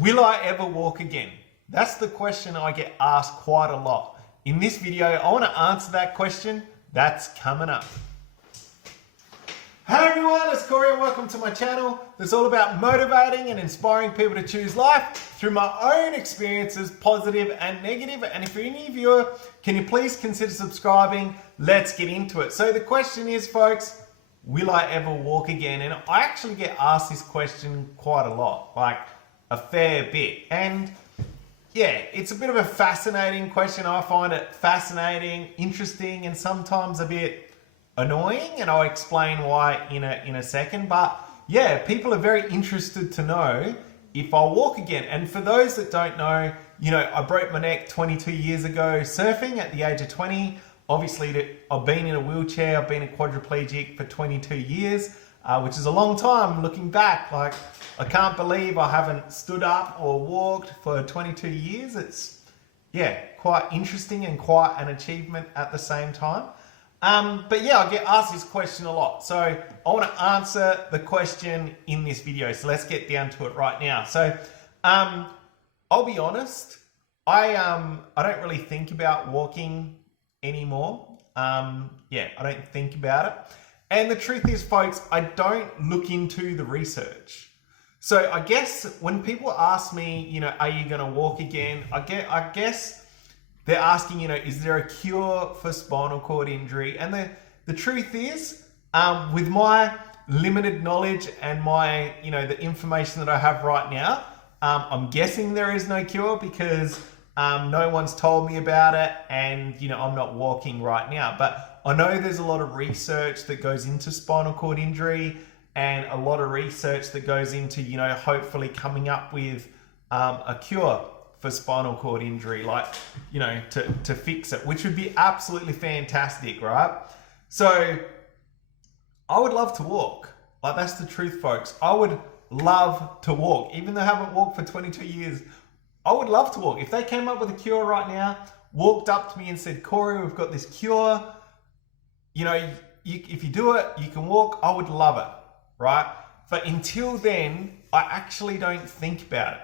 Will I ever walk again? That's the question I get asked quite a lot. In this video, I want to answer that question. That's coming up. Hey everyone, it's Corey and welcome to my channel. That's all about motivating and inspiring people to choose life through my own experiences, positive and negative. And if you're a new viewer, can you please consider subscribing? Let's get into it. So the question is, folks, will I ever walk again? And I actually get asked this question quite a lot, like a fair bit. And yeah, it's a bit of a fascinating question. I find it fascinating, interesting, and sometimes a bit annoying, and I'll explain why in a second. But yeah, people are very interested to know if I'll walk again. And for those that don't know, I broke my neck 22 years ago surfing at the age of 20. Obviously, I've been in a wheelchair. I've been a quadriplegic for 22 years, which is a long time looking back. Like, I can't believe I haven't stood up or walked for 22 years. It's, yeah, quite interesting and quite an achievement at the same time. But yeah, I get asked this question a lot. So I want to answer the question in this video. So let's get down to it right now. So I'll be honest, I don't really think about walking anymore. Yeah, I don't think about it. And the truth is, folks, I don't look into the research. So I guess when people ask me, are you going to walk again? I guess they're asking, is there a cure for spinal cord injury? And the truth is, with my limited knowledge and my, the information that I have right now, I'm guessing there is no cure because no one's told me about it, and I'm not walking right now. But I know there's a lot of research that goes into spinal cord injury, and a lot of research that goes into, hopefully coming up with a cure for spinal cord injury, like, to fix it, which would be absolutely fantastic, right? So I would love to walk. Like, that's the truth, folks. I would love to walk. Even though I haven't walked for 22 years, I would love to walk. If they came up with a cure right now, walked up to me and said, Corey, we've got this cure, if you do it, you can walk, I would love it, right? But until then, I actually don't think about it.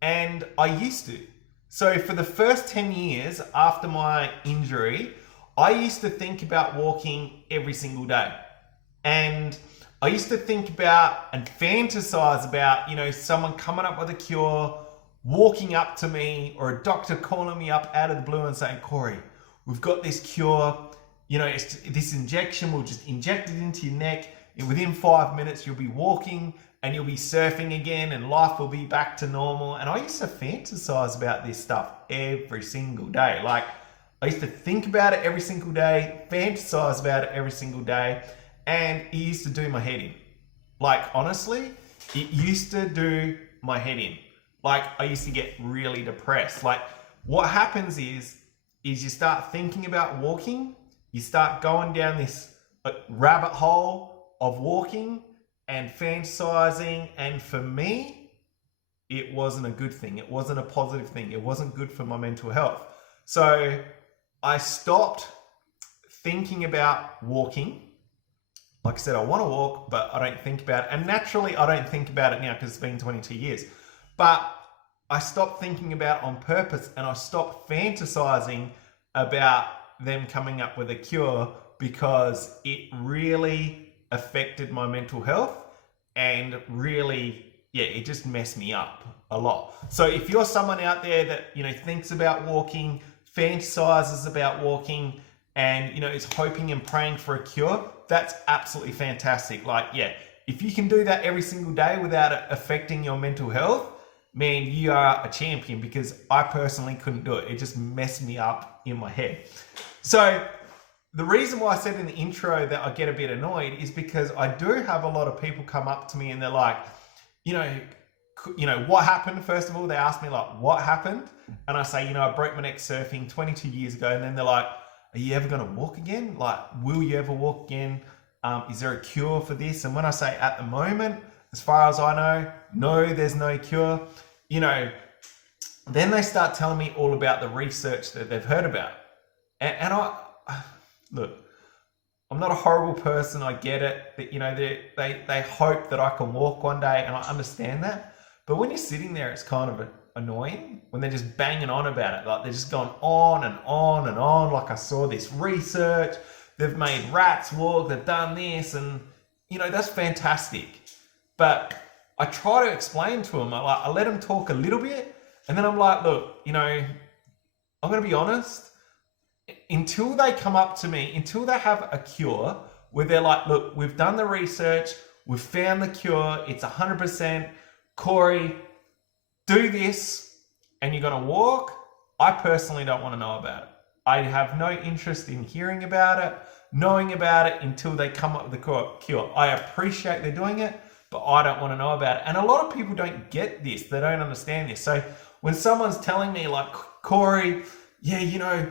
And I used to. So for the first 10 years after my injury, I used to think about walking every single day. And I used to think about and fantasize about, someone coming up with a cure, walking up to me, or a doctor calling me up out of the blue and saying, Corey, we've got this cure. It's this injection, we'll just inject it into your neck. And within 5 minutes, you'll be walking and you'll be surfing again and life will be back to normal. And I used to fantasize about this stuff every single day. Like, I used to think about it every single day, fantasize about it every single day, and it used to do my head in. Like, honestly, it used to do my head in. Like, I used to get really depressed. Like, what happens is you start thinking about walking, you start going down this rabbit hole of walking and fantasizing, and for me, it wasn't a good thing. It wasn't a positive thing. It wasn't good for my mental health. So I stopped thinking about walking. Like I said, I want to walk, but I don't think about it. And naturally, I don't think about it now because it's been 22 years. But I stopped thinking about it on purpose, and I stopped fantasizing about them coming up with a cure because it really affected my mental health, and really, yeah, it just messed me up a lot. So if you're someone out there that, thinks about walking, fantasizes about walking, and, is hoping and praying for a cure, that's absolutely fantastic. Like, yeah, if you can do that every single day without it affecting your mental health, man, you are a champion, because I personally couldn't do it. It just messed me up in my head. So the reason why I said in the intro that I get a bit annoyed is because I do have a lot of people come up to me and they're like, what happened? First of all, they ask me, like, what happened? And I say, I broke my neck surfing 22 years ago. And then they're like, are you ever going to walk again? Like, will you ever walk again? Is there a cure for this? And when I say at the moment, as far as I know, no, there's no cure. Then they start telling me all about the research that they've heard about. And look, I'm not a horrible person. I get it. That, they hope that I can walk one day, and I understand that. But when you're sitting there, it's kind of annoying when they're just banging on about it. Like they're just going on and on and on. Like I saw this research, they've made rats walk, they've done this, and you know, that's fantastic. But I try to explain to them, I let them talk a little bit, and then I'm like, look, you know, I'm going to be honest, until they come up to me, until they have a cure where they're like, look, we've done the research, we've found the cure, it's 100%, Corey, do this and you're going to walk, I personally don't want to know about it. I have no interest in hearing about it, knowing about it until they come up with the cure. I appreciate they're doing it, but I don't want to know about it. And a lot of people don't get this. They don't understand this. So when someone's telling me like, Corey, yeah, you know,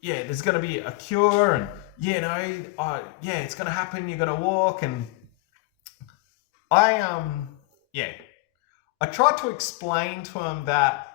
yeah, there's going to be a cure and, you know, yeah, it's going to happen. You're going to walk. And I try to explain to them that,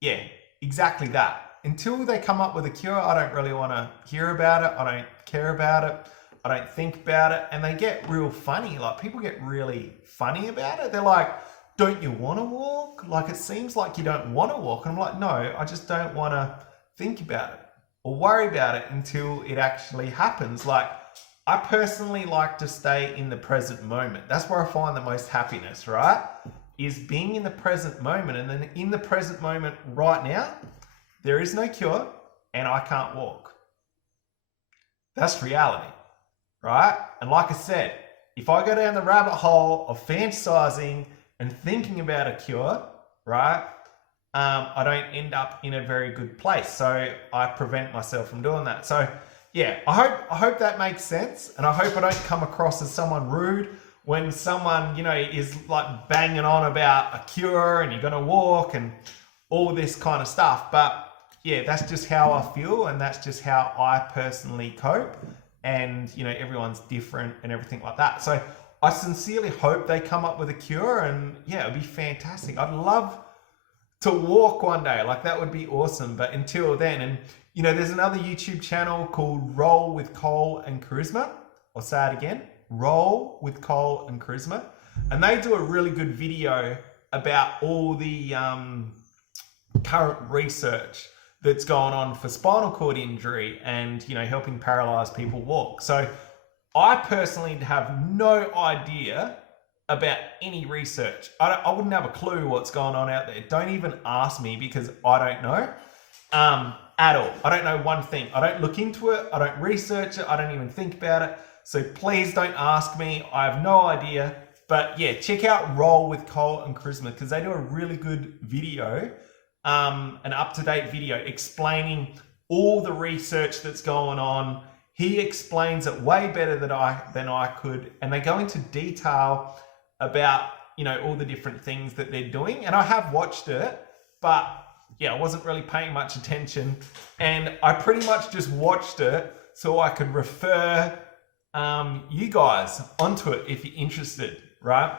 yeah, exactly that. Until they come up with a cure, I don't really want to hear about it. I don't care about it. I don't think about it. And they get real funny. Like people get really funny about it. They're like, don't you want to walk? Like it seems like you don't want to walk. And I'm like, no, I just don't want to think about it or worry about it until it actually happens. Like I personally like to stay in the present moment. That's where I find the most happiness, right? Is being in the present moment. And then in the present moment right now, there is no cure and I can't walk. That's reality, right? And like I said, if I go down the rabbit hole of fantasizing and thinking about a cure, right, I don't end up in a very good place. So I prevent myself from doing that. So yeah, I hope that makes sense. And I hope I don't come across as someone rude when someone, you know, is like banging on about a cure and you're going to walk and all this kind of stuff. But yeah, that's just how I feel and that's just how I personally cope. And, you know, everyone's different and everything like that. So I sincerely hope they come up with a cure and yeah, it'd be fantastic. I'd love to walk one day. Like that would be awesome. But until then, and you know, there's another YouTube channel called Roll with Cole and Charisma. I'll say it again, Roll with Cole and Charisma. And they do a really good video about all the current research that's going on for spinal cord injury and, you know, helping paralyzed people walk. So I personally have no idea about any research. I wouldn't have a clue what's going on out there. Don't even ask me because I don't know at all. I don't know one thing. I don't look into it. I don't research it. I don't even think about it. So please don't ask me. I have no idea. But yeah, check out Roll with Cole and Charisma because they do a really good video, an up-to-date video explaining all the research that's going on. He explains it way better than I could, and they go into detail about, you know, all the different things that they're doing. And I have watched it, but yeah, I wasn't really paying much attention, and I pretty much just watched it so I could refer you guys onto it if you're interested, right?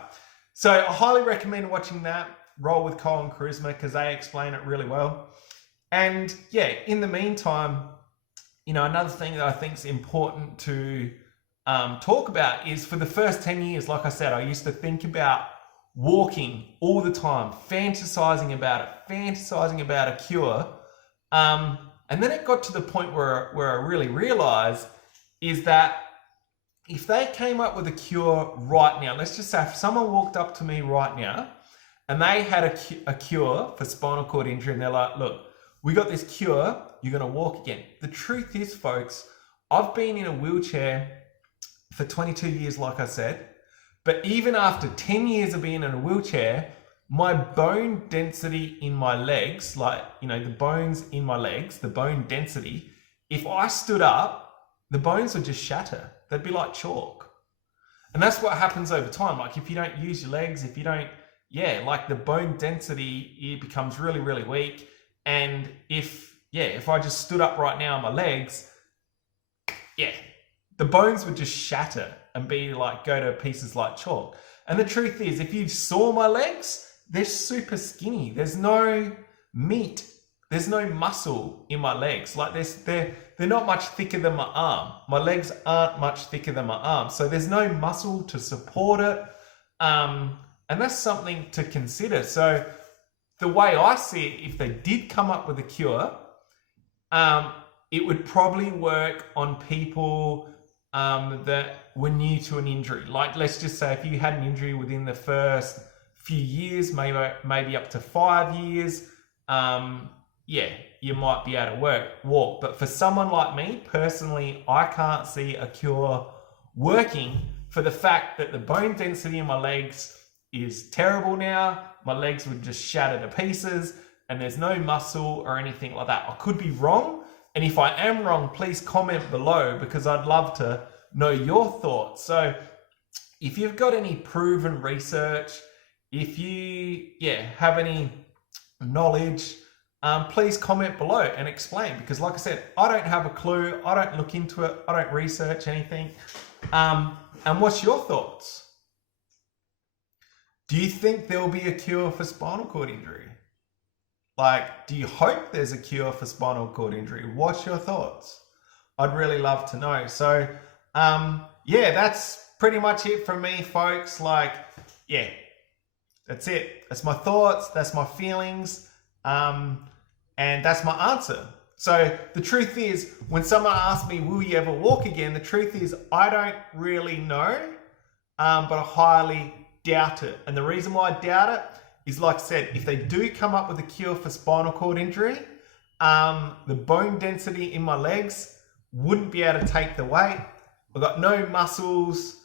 So I highly recommend watching that, Roll with Cole and Charisma, because they explain it really well. And yeah, in the meantime, you know, another thing that I think is important to talk about is for the first 10 years, like I said, I used to think about walking all the time, fantasizing about a cure. And then it got to the point where I really realized is that if they came up with a cure right now, let's just say if someone walked up to me right now and they had a cure for spinal cord injury and they're like, look, we got this cure, you're going to walk again. The truth is, folks, I've been in a wheelchair for 22 years, like I said, but even after 10 years of being in a wheelchair, my bone density in my legs, like, you know, the bones in my legs, the bone density, if I stood up, the bones would just shatter. They'd be like chalk. And that's what happens over time. Like if you don't use your legs, if you don't, yeah, like the bone density, it becomes really, really weak. And if I just stood up right now on my legs, yeah, the bones would just shatter and be like, go to pieces like chalk. And the truth is, if you saw my legs, they're super skinny. There's no meat. There's no muscle in my legs. Like they're not much thicker than my arm. My legs aren't much thicker than my arm. So there's no muscle to support it. And And that's something to consider. So the way I see it, if they did come up with a cure, it would probably work on people that were new to an injury. Like, let's just say if you had an injury within the first few years, maybe up to 5 years, yeah, you might be able to walk. But for someone like me, personally, I can't see a cure working for the fact that the bone density in my legs is terrible now. My legs would just shatter to pieces and there's no muscle or anything like that. I could be wrong. And if I am wrong, please comment below because I'd love to know your thoughts. So if you've got any proven research, if you have any knowledge, please comment below and explain, because like I said, I don't have a clue. I don't look into it. I don't research anything. And what's your thoughts? Do you think there will be a cure for spinal cord injury? Like, do you hope there's a cure for spinal cord injury? What's your thoughts? I'd really love to know. So, yeah, that's pretty much it from me, folks. Like, yeah, that's it. That's my thoughts. That's my feelings. And that's my answer. So the truth is, when someone asks me, will you ever walk again? The truth is, I don't really know, but I highly doubt it. And the reason why I doubt it is, like I said, if they do come up with a cure for spinal cord injury, the bone density in my legs wouldn't be able to take the weight. I've got no muscles.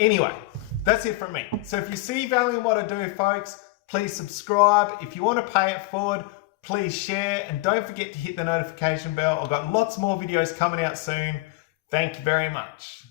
Anyway, that's it from me. So if you see value in what I do, folks, please subscribe. If you want to pay it forward, please share. And don't forget to hit the notification bell. I've got lots more videos coming out soon. Thank you very much.